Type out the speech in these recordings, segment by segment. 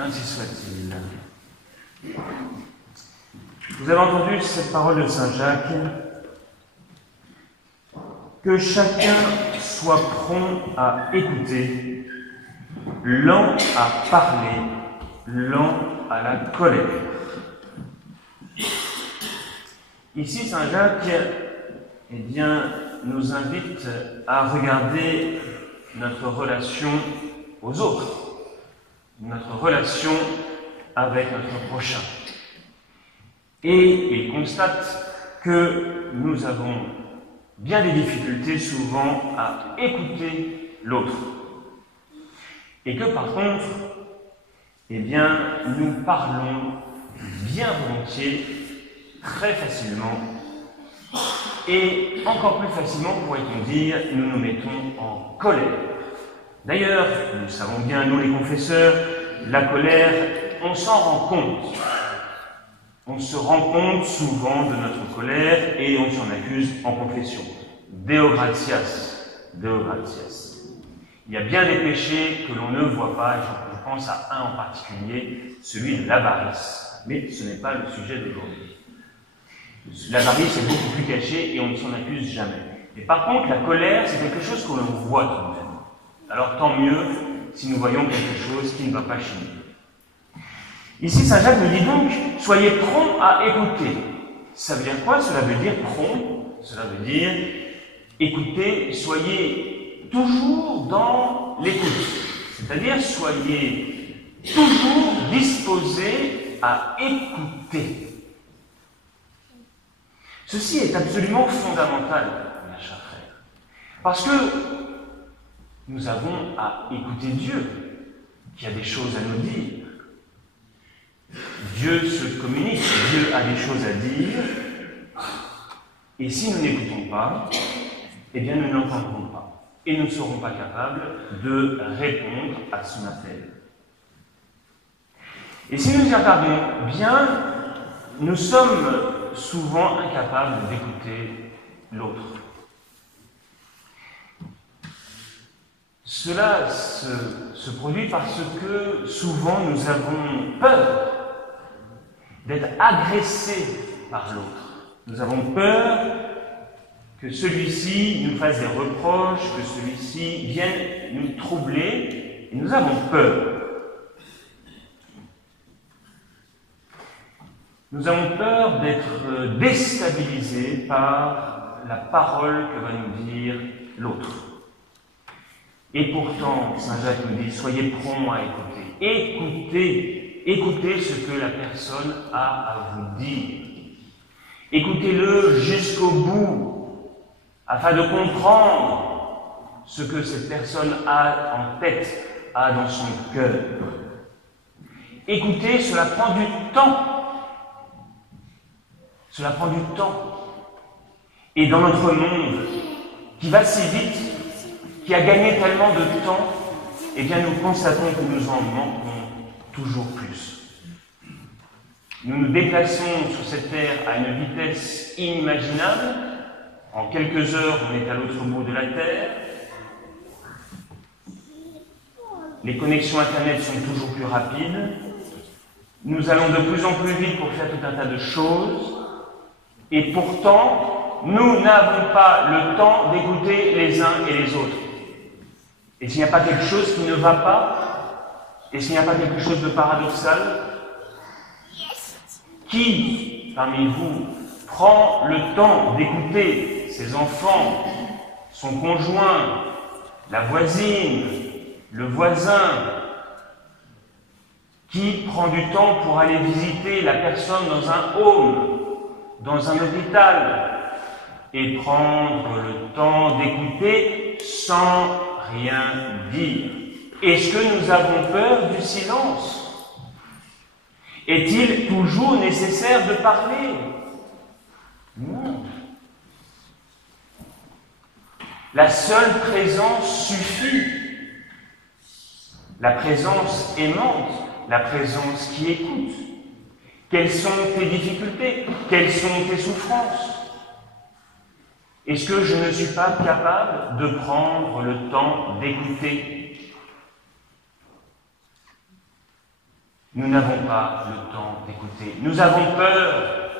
ainsi soit-il. Vous avez entendu cette parole de Saint Jacques, que chacun soit prompt à écouter, lent à parler, lent à la colère. Ici, Saint Jacques, nous invite à regarder notre relation aux autres, notre relation avec notre prochain. Et il constate que nous avons bien des difficultés souvent à écouter l'autre. Et que par contre, nous parlons bien volontiers, très facilement, et encore plus facilement, pourrait-on dire, nous nous mettons en colère. D'ailleurs, nous savons bien, nous les confesseurs, la colère, on s'en rend compte. On se rend compte souvent de notre colère et on s'en accuse en confession. Deo gratias, Deo gratias. Il y a bien des péchés que l'on ne voit pas, et je pense à un en particulier, celui de l'avarice. Mais ce n'est pas le sujet d'aujourd'hui. L'avarice est beaucoup plus cachée et on ne s'en accuse jamais. Mais par contre, la colère, c'est quelque chose que l'on voit tout de même. Alors tant mieux si nous voyons quelque chose qui ne va pas chez nous. Ici, Saint Jacques nous dit donc, soyez prompts à écouter. Ça veut dire quoi? Cela veut dire prompt, cela veut dire écoutez, soyez toujours dans l'écoute. C'est-à-dire, soyez toujours disposés à écouter. Ceci est absolument fondamental, mes chers frères, parce que nous avons à écouter Dieu, qui a des choses à nous dire. Dieu se communique, Dieu a des choses à dire, et si nous n'écoutons pas, nous n'entendrons pas, et nous ne serons pas capables de répondre à son appel. Et si nous y regardons bien, nous sommes souvent incapables d'écouter l'autre. Cela se produit parce que souvent nous avons peur d'être agressés par l'autre. Nous avons peur que celui-ci nous fasse des reproches, que celui-ci vienne nous troubler, et nous avons peur. Nous avons peur d'être déstabilisés par la parole que va nous dire l'autre. Et pourtant, Saint Jacques nous dit, soyez prompts à écouter. Écoutez ce que la personne a à vous dire. Écoutez-le jusqu'au bout, afin de comprendre ce que cette personne a en tête, a dans son cœur. Écoutez, cela prend du temps. Cela prend du temps. Et dans notre monde, qui va si vite, qui a gagné tellement de temps, nous constatons que nous en manquons toujours plus. Nous nous déplaçons sur cette terre à une vitesse inimaginable. En quelques heures, on est à l'autre bout de la terre. Les connexions Internet sont toujours plus rapides. Nous allons de plus en plus vite pour faire tout un tas de choses. Et pourtant, nous n'avons pas le temps d'écouter les uns et les autres. Et s'il n'y a pas quelque chose qui ne va pas, et s'il n'y a pas quelque chose de paradoxal, qui, parmi vous, prend le temps d'écouter ses enfants, son conjoint, la voisine, le voisin, qui prend du temps pour aller visiter la personne dans un home, dans un hôpital, et prendre le temps d'écouter sans rien dire. Est-ce que nous avons peur du silence? Est-il toujours nécessaire de parler? Non. La seule présence suffit. La présence aimante, la présence qui écoute. Quelles sont tes difficultés? Quelles sont tes souffrances? Est-ce que je ne suis pas capable de prendre le temps d'écouter? Nous n'avons pas le temps d'écouter. Nous avons peur.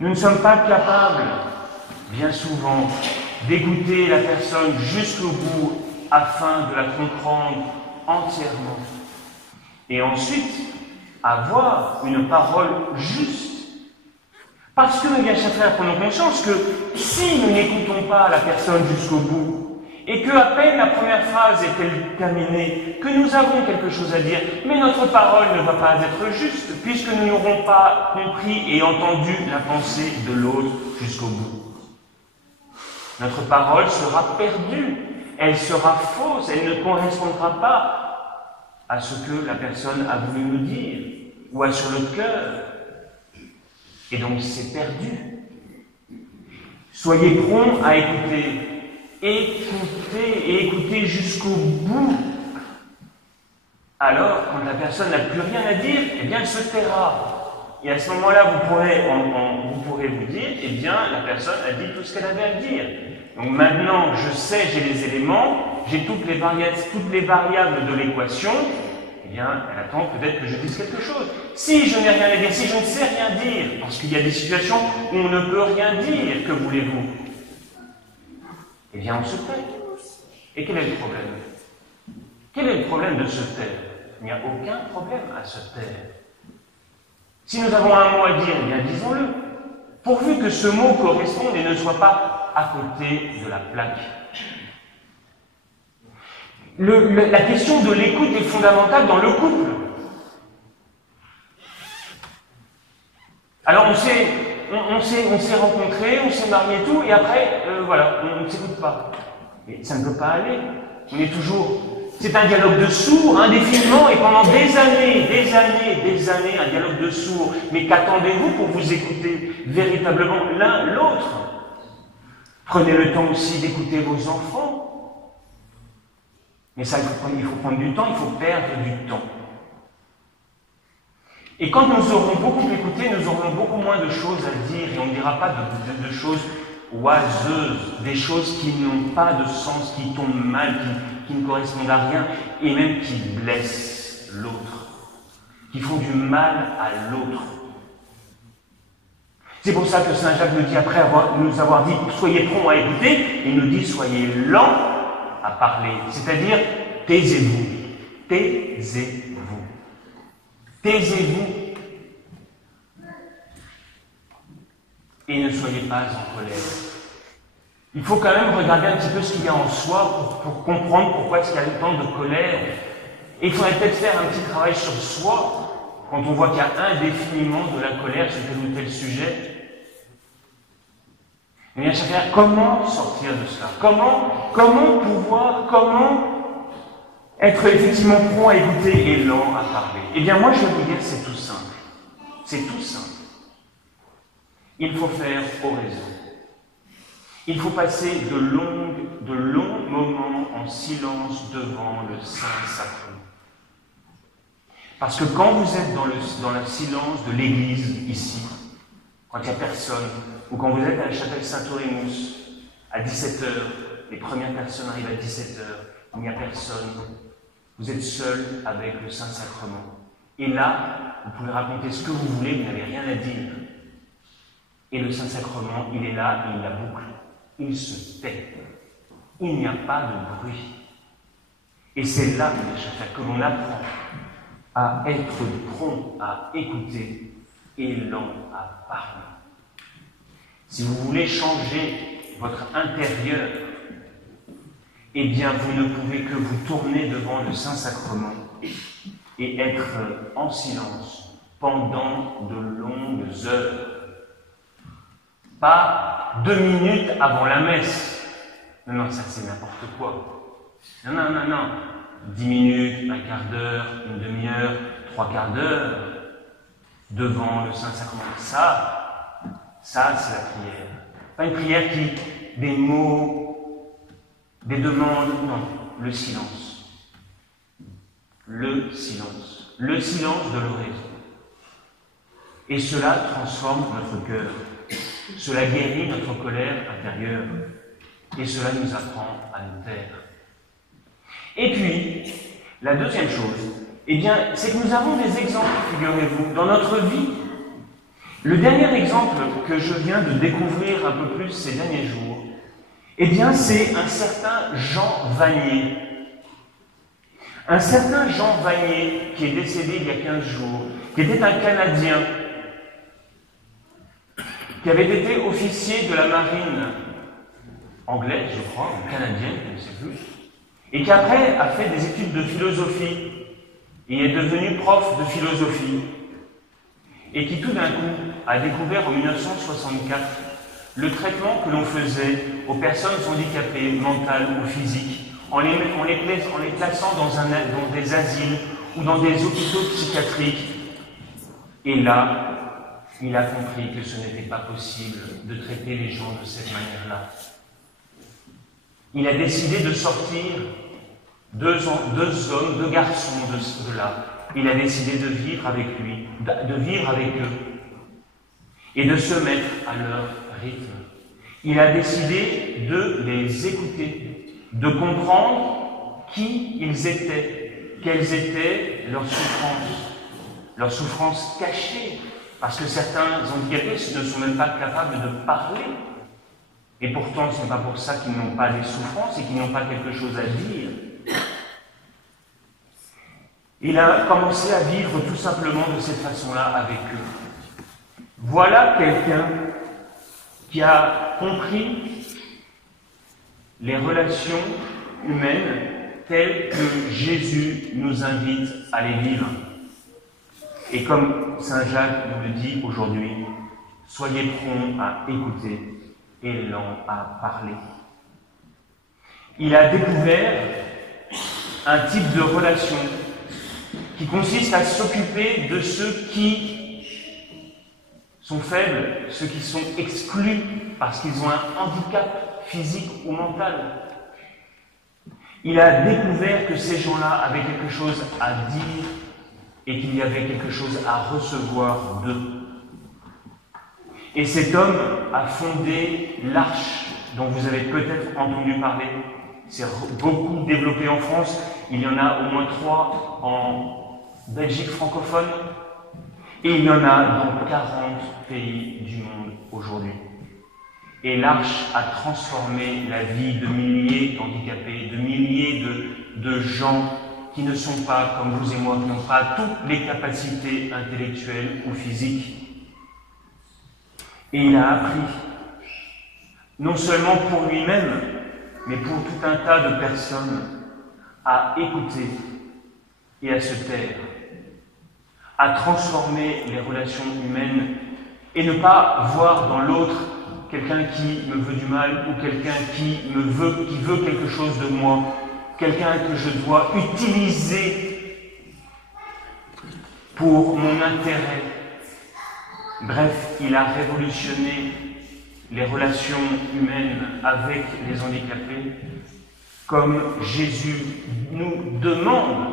Nous ne sommes pas capables, bien souvent, d'écouter la personne jusqu'au bout afin de la comprendre entièrement. Et ensuite, avoir une parole juste. Parce que, mes bien chers frères, prenons conscience que si nous n'écoutons pas la personne jusqu'au bout, et que à peine la première phrase est terminée, que nous avons quelque chose à dire, mais notre parole ne va pas être juste, puisque nous n'aurons pas compris et entendu la pensée de l'autre jusqu'au bout. Notre parole sera perdue, elle sera fausse, elle ne correspondra pas à ce que la personne a voulu nous dire, ou à sur le cœur. Et donc c'est perdu. Soyez prompts à écouter. Écoutez et écoutez jusqu'au bout. Alors, quand la personne n'a plus rien à dire, eh bien elle se taira. Et à ce moment-là, vous pourrez vous dire, eh bien la personne a dit tout ce qu'elle avait à dire. Donc maintenant, je sais, j'ai les éléments, j'ai toutes les variables de l'équation, eh bien, elle attend peut-être que je dise quelque chose. Si je n'ai rien à dire, si je ne sais rien dire, parce qu'il y a des situations où on ne peut rien dire, que voulez-vous? Eh bien, on se tait. Et quel est le problème? Quel est le problème de se taire? Il n'y a aucun problème à se taire. Si nous avons un mot à dire, eh bien, disons-le. Pourvu que ce mot corresponde et ne soit pas à côté de la plaque. La question de l'écoute est fondamentale dans le couple. Alors on s'est rencontrés, on s'est mariés et tout, et après, voilà, on ne s'écoute pas. Mais ça ne peut pas aller. On est toujours... C'est un dialogue de sourds, indéfiniment, et pendant des années, un dialogue de sourds. Mais qu'attendez-vous pour vous écouter véritablement l'un l'autre? Prenez le temps aussi d'écouter vos enfants. Mais ça, il faut prendre du temps, il faut perdre du temps. Et quand nous aurons beaucoup écouté, nous aurons beaucoup moins de choses à dire, et on ne dira pas de choses oiseuses, des choses qui n'ont pas de sens, qui tombent mal, qui ne correspondent à rien, et même qui blessent l'autre, qui font du mal à l'autre. C'est pour ça que Saint Jacques nous dit, après nous avoir dit « soyez prompts à écouter », il nous dit « soyez lents à parler », c'est-à-dire « taisez-vous, taisez-vous, taisez-vous ». Et ne soyez pas en colère. Il faut quand même regarder un petit peu ce qu'il y a en soi pour comprendre pourquoi est-ce qu'il y a tant de colère. Et il faudrait peut-être faire un petit travail sur soi, quand on voit qu'il y a indéfiniment de la colère sur tel ou tel sujet. Mais bien, chers frères, comment sortir de cela? Comment être effectivement prompt à écouter et lent à parler? Eh bien, moi, je vais vous dire, c'est tout simple. C'est tout simple. Il faut faire oraison. Il faut passer de longs moments en silence devant le Saint-Sacrement. Parce que quand vous êtes dans le silence de l'Église, ici, quand il n'y a personne, ou quand vous êtes à la chapelle Saint-Aurémus, à 17h, les premières personnes arrivent à 17h, il n'y a personne, vous êtes seul avec le Saint-Sacrement. Et là, vous pouvez raconter ce que vous voulez, vous n'avez rien à dire. Et le Saint-Sacrement, il est là, il la boucle. Il se tait. Il n'y a pas de bruit. Et c'est là, mes chers frères, que l'on apprend à être prompt à écouter et lent à parler. Si vous voulez changer votre intérieur, eh bien, vous ne pouvez que vous tourner devant le Saint-Sacrement et être en silence pendant de longues heures. Pas 2 minutes avant la messe. Non, ça c'est n'importe quoi. Non. 10 minutes, un quart d'heure, une demi-heure, 3/4 d'heure, devant le Saint-Sacrement. Ça c'est la prière. Pas une prière qui, des mots, des demandes, non, le silence. Le silence. Le silence de l'oraison. Et cela transforme notre cœur. Cela guérit notre colère intérieure et cela nous apprend à nous taire. Et puis, la deuxième chose, Eh bien, c'est que nous avons des exemples, figurez-vous, dans notre vie. Le dernier exemple que je viens de découvrir un peu plus ces derniers jours, eh bien, c'est un certain Jean Vanier. Un certain Jean Vanier, qui est décédé il y a 15 jours, qui était un Canadien, qui avait été officier de la marine anglaise, je crois, ou canadienne, je ne sais plus, et qui après a fait des études de philosophie, et est devenu prof de philosophie, et qui tout d'un coup a découvert en 1964 le traitement que l'on faisait aux personnes handicapées, mentales ou physiques, en les plaçant dans des asiles ou dans des hôpitaux psychiatriques. Et là, il a compris que ce n'était pas possible de traiter les gens de cette manière-là. Il a décidé de sortir deux garçons de là. Il a décidé de vivre avec lui, de vivre avec eux, et de se mettre à leur rythme. Il a décidé de les écouter, de comprendre qui ils étaient, quelles étaient leurs souffrances cachées, parce que certains handicapés ne sont même pas capables de parler. Et pourtant, ce n'est pas pour ça qu'ils n'ont pas des souffrances et qu'ils n'ont pas quelque chose à dire. Il a commencé à vivre tout simplement de cette façon-là avec eux. Voilà quelqu'un qui a compris les relations humaines telles que Jésus nous invite à les vivre. Et comme Saint Jacques nous le dit aujourd'hui, soyez prompts à écouter et lents à parler. Il a découvert un type de relation qui consiste à s'occuper de ceux qui sont faibles, ceux qui sont exclus parce qu'ils ont un handicap physique ou mental. Il a découvert que ces gens-là avaient quelque chose à dire et qu'il y avait quelque chose à recevoir d'eux. Et cet homme a fondé l'Arche, dont vous avez peut-être entendu parler. C'est beaucoup développé en France. Il y en a au moins 3 en Belgique francophone. Et il y en a dans 40 pays du monde aujourd'hui. Et l'Arche a transformé la vie de milliers d'handicapés, de milliers de gens qui ne sont pas, comme vous et moi, qui n'ont pas toutes les capacités intellectuelles ou physiques. Et il a appris, non seulement pour lui-même, mais pour tout un tas de personnes, à écouter et à se taire, à transformer les relations humaines et ne pas voir dans l'autre quelqu'un qui me veut du mal ou quelqu'un qui veut quelque chose de moi, quelqu'un que je dois utiliser pour mon intérêt. Bref, il a révolutionné les relations humaines avec les handicapés, comme Jésus nous demande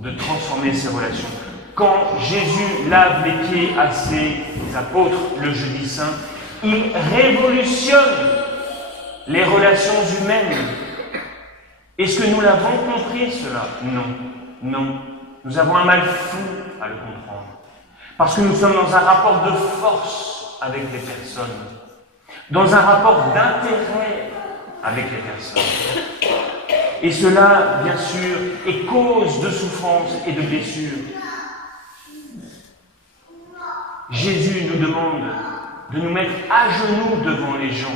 de transformer ces relations. Quand Jésus lave les pieds à ses apôtres le jeudi saint, il révolutionne les relations humaines. Est-ce que nous l'avons compris, cela? Non, non. Nous avons un mal fou à le comprendre. Parce que nous sommes dans un rapport de force avec les personnes, dans un rapport d'intérêt avec les personnes. Et cela, bien sûr, est cause de souffrance et de blessures. Jésus nous demande de nous mettre à genoux devant les gens,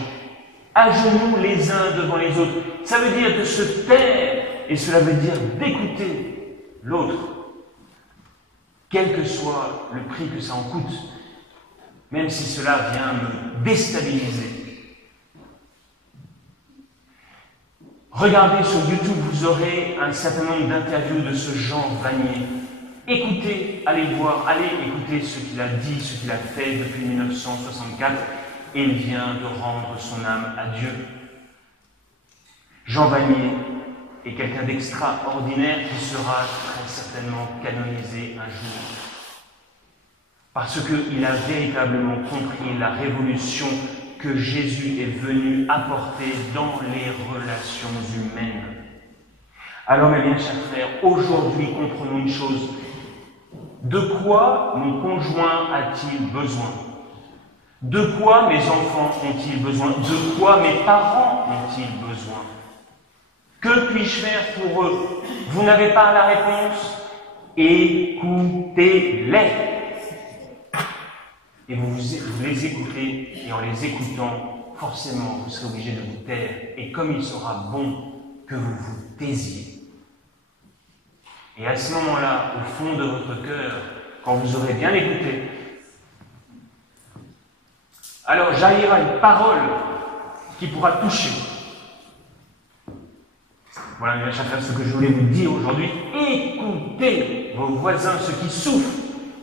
à genoux les uns devant les autres. Ça veut dire de se taire, et cela veut dire d'écouter l'autre, quel que soit le prix que ça en coûte, même si cela vient me déstabiliser. Regardez sur YouTube, vous aurez un certain nombre d'interviews de ce Jean Vanier. Écoutez, allez voir, allez écouter ce qu'il a dit, ce qu'il a fait depuis 1964, et il vient de rendre son âme à Dieu. Jean Vanier est quelqu'un d'extraordinaire qui sera très certainement canonisé un jour. Parce qu'il a véritablement compris la révolution que Jésus est venu apporter dans les relations humaines. Alors, mes bien chers frères, aujourd'hui, comprenons une chose. De quoi mon conjoint a-t-il besoin? De quoi mes enfants ont-ils besoin? De quoi mes parents ont-ils besoin? Que puis-je faire pour eux? Vous n'avez pas la réponse? Écoutez-les. Et vous les écoutez, et en les écoutant, forcément, vous serez obligé de vous taire. Et comme il sera bon que vous vous taisiez. Et à ce moment-là, au fond de votre cœur, quand vous aurez bien écouté, alors jaillira une parole qui pourra toucher. Voilà, mes chers frères, ce que je voulais vous dire aujourd'hui. Écoutez vos voisins, ceux qui souffrent.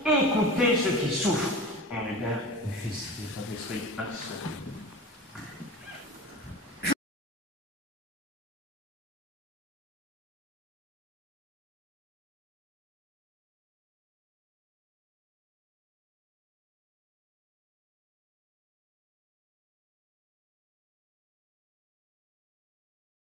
Écoutez ceux qui souffrent. Au nom du Père, du Fils et du Saint-Esprit, ainsi soit.